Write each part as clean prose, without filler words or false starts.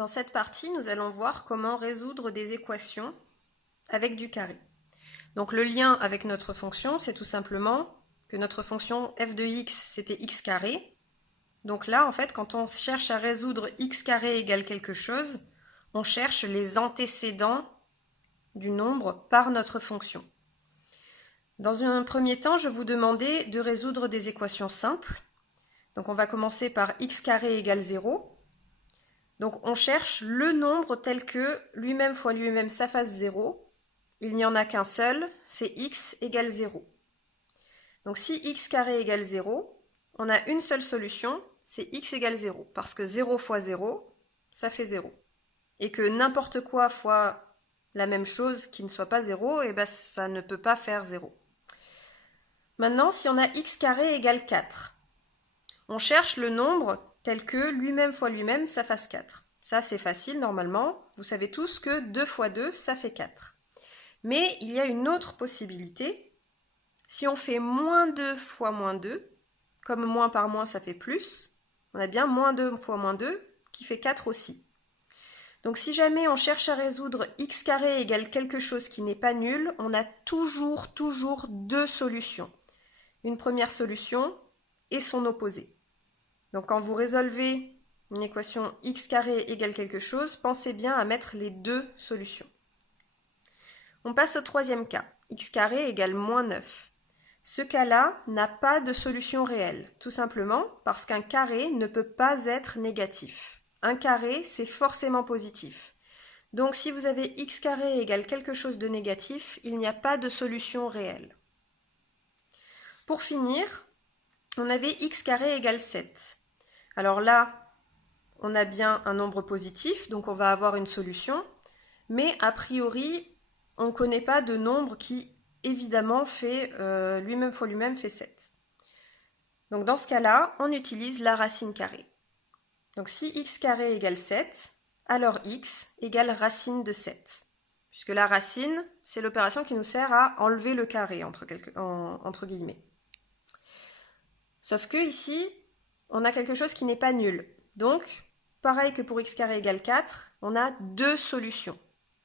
Dans cette partie, nous allons voir comment résoudre des équations avec du carré. Donc le lien avec notre fonction, c'est tout simplement que notre fonction f de x, c'était x carré. Donc là, en fait, quand on cherche à résoudre x carré égale quelque chose, on cherche les antécédents du nombre par notre fonction. Dans un premier temps, je vous demandais de résoudre des équations simples. Donc on va commencer par x carré égale 0. Donc on cherche le nombre tel que lui-même fois lui-même ça fasse 0. Il n'y en a qu'un seul, c'est x égale 0. Donc si x carré égale 0, on a une seule solution, c'est x égale 0. Parce que 0 fois 0, ça fait 0. Et que n'importe quoi fois la même chose qui ne soit pas 0, et ben ça ne peut pas faire 0. Maintenant, si on a x carré égale 4, on cherche le nombre tel que lui-même fois lui-même, ça fasse 4. Ça, c'est facile normalement. Vous savez tous que 2 fois 2, ça fait 4. Mais il y a une autre possibilité. Si on fait moins 2 fois moins 2, comme moins par moins, ça fait plus, on a bien moins 2 fois moins 2 qui fait 4 aussi. Donc si jamais on cherche à résoudre x carré égale quelque chose qui n'est pas nul, on a toujours deux solutions. Une première solution et son opposé. Donc quand vous résolvez une équation x carré égale quelque chose, pensez bien à mettre les deux solutions. On passe au troisième cas, x carré égale moins 9. Ce cas-là n'a pas de solution réelle, tout simplement parce qu'un carré ne peut pas être négatif. Un carré, c'est forcément positif. Donc si vous avez x carré égale quelque chose de négatif, il n'y a pas de solution réelle. Pour finir, on avait x carré égale 7. Alors là, on a bien un nombre positif, donc on va avoir une solution, mais a priori, on ne connaît pas de nombre qui, évidemment, fait lui-même fois lui-même fait 7. Donc dans ce cas-là, on utilise la racine carrée. Donc si x carré égale 7, alors x égale racine de 7. Puisque la racine, c'est l'opération qui nous sert à enlever le carré, entre guillemets. Sauf que ici, on a quelque chose qui n'est pas nul. Donc, pareil que pour x carré égale 4, on a deux solutions.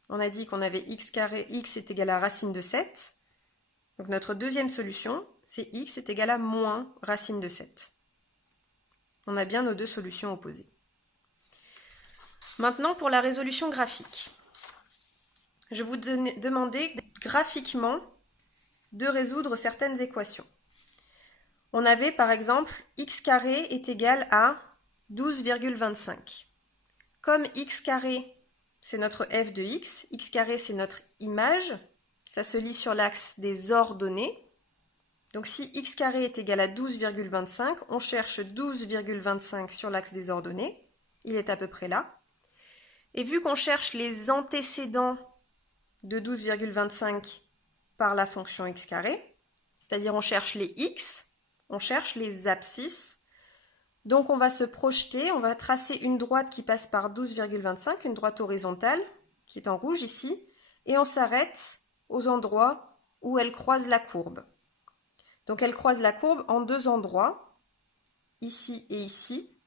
On a dit qu'on avait x carré, x est égal à racine de 7. Donc notre deuxième solution, c'est x est égal à moins racine de 7. On a bien nos deux solutions opposées. Maintenant, pour la résolution graphique. Je vous demandais graphiquement de résoudre certaines équations. On avait par exemple x carré est égal à 12,25. Comme x carré, c'est notre f de x carré c'est notre image, ça se lit sur l'axe des ordonnées. Donc si x carré est égal à 12,25, on cherche 12,25 sur l'axe des ordonnées, il est à peu près là. Et vu qu'on cherche les antécédents de 12,25 par la fonction x carré, c'est-à-dire on cherche les x, on cherche les abscisses. Donc on va se projeter, on va tracer une droite qui passe par 12,25, une droite horizontale qui est en rouge ici, et on s'arrête aux endroits où elle croise la courbe. Donc elle croise la courbe en deux endroits, ici et ici,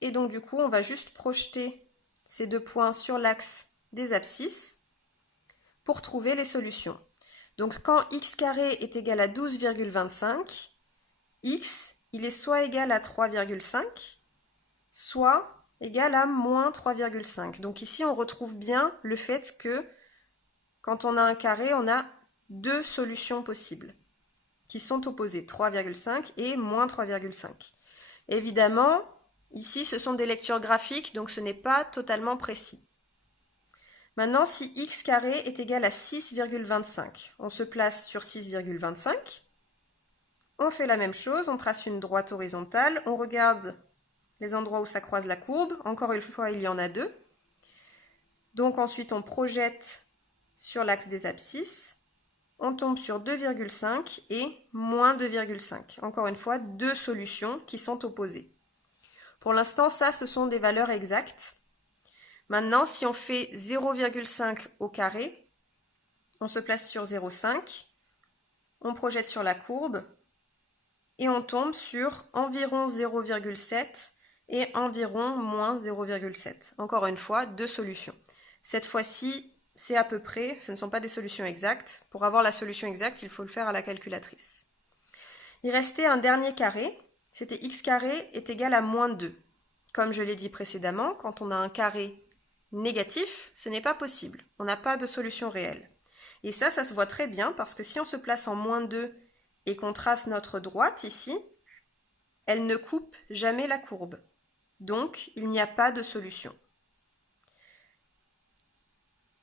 et donc du coup on va juste projeter ces deux points sur l'axe des abscisses pour trouver les solutions. Donc quand x carré est égal à 12,25, x, il est soit égal à 3,5, soit égal à moins 3,5. Donc ici, on retrouve bien le fait que quand on a un carré, on a deux solutions possibles qui sont opposées, 3,5 et moins 3,5. Évidemment, ici, ce sont des lectures graphiques, donc ce n'est pas totalement précis. Maintenant, si x carré est égal à 6,25, on se place sur 6,25. On fait la même chose, on trace une droite horizontale, on regarde les endroits où ça croise la courbe. Encore une fois, il y en a deux. Donc ensuite, on projette sur l'axe des abscisses. On tombe sur 2,5 et moins 2,5. Encore une fois, deux solutions qui sont opposées. Pour l'instant, ça, ce sont des valeurs exactes. Maintenant, si on fait 0,5 au carré, on se place sur 0,5, on projette sur la courbe et on tombe sur environ 0,7 et environ moins 0,7. Encore une fois, deux solutions. Cette fois-ci, c'est à peu près, ce ne sont pas des solutions exactes. Pour avoir la solution exacte, il faut le faire à la calculatrice. Il restait un dernier carré, c'était x carré est égal à moins 2. Comme je l'ai dit précédemment, quand on a un carré négatif, ce n'est pas possible. On n'a pas de solution réelle. Et ça se voit très bien parce que si on se place en moins 2 et qu'on trace notre droite ici, elle ne coupe jamais la courbe. Donc, il n'y a pas de solution.